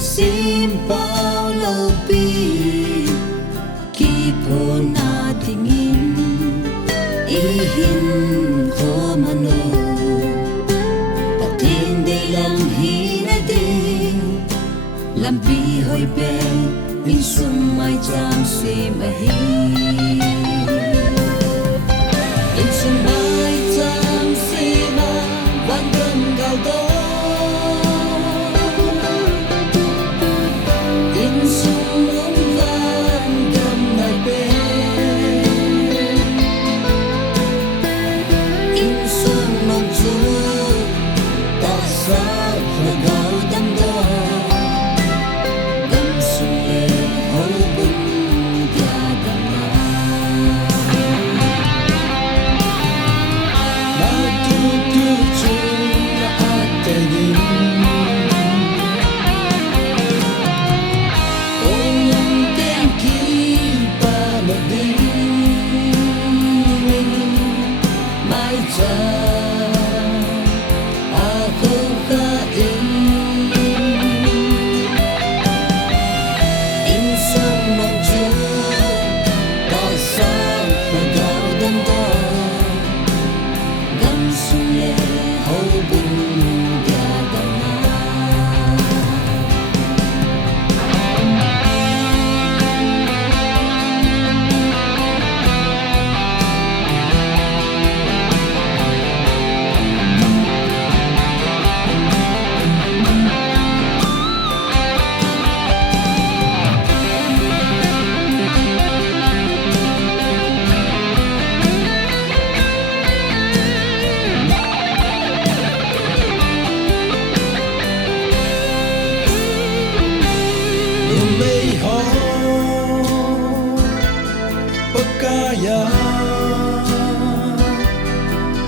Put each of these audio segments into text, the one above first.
Sim bao lâu bi khi phố na tingin ihin ko mano patin de lam hi na di lam bi hoi be in sum mai jam se mahi in sum mai jam se ma van gam gal do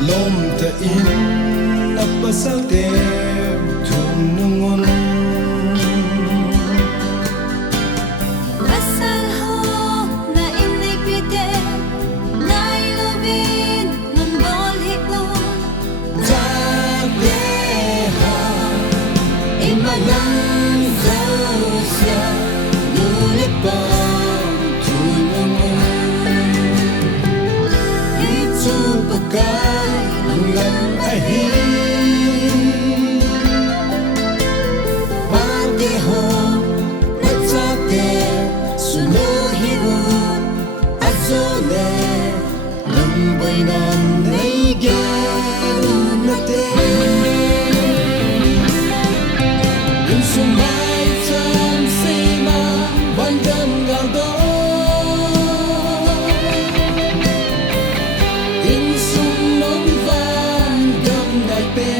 lom ta in na pasal te thun nungon pasal ho na in nei pite nai lovin non bol hi po ta de ha imalang zausia lulipa thun nungon itu pekai ngam ahi Mati ho natsate suno hiun azole lambai nan nei ge nate in sumai cham sema bandam galdo in sum nom van gam dai pe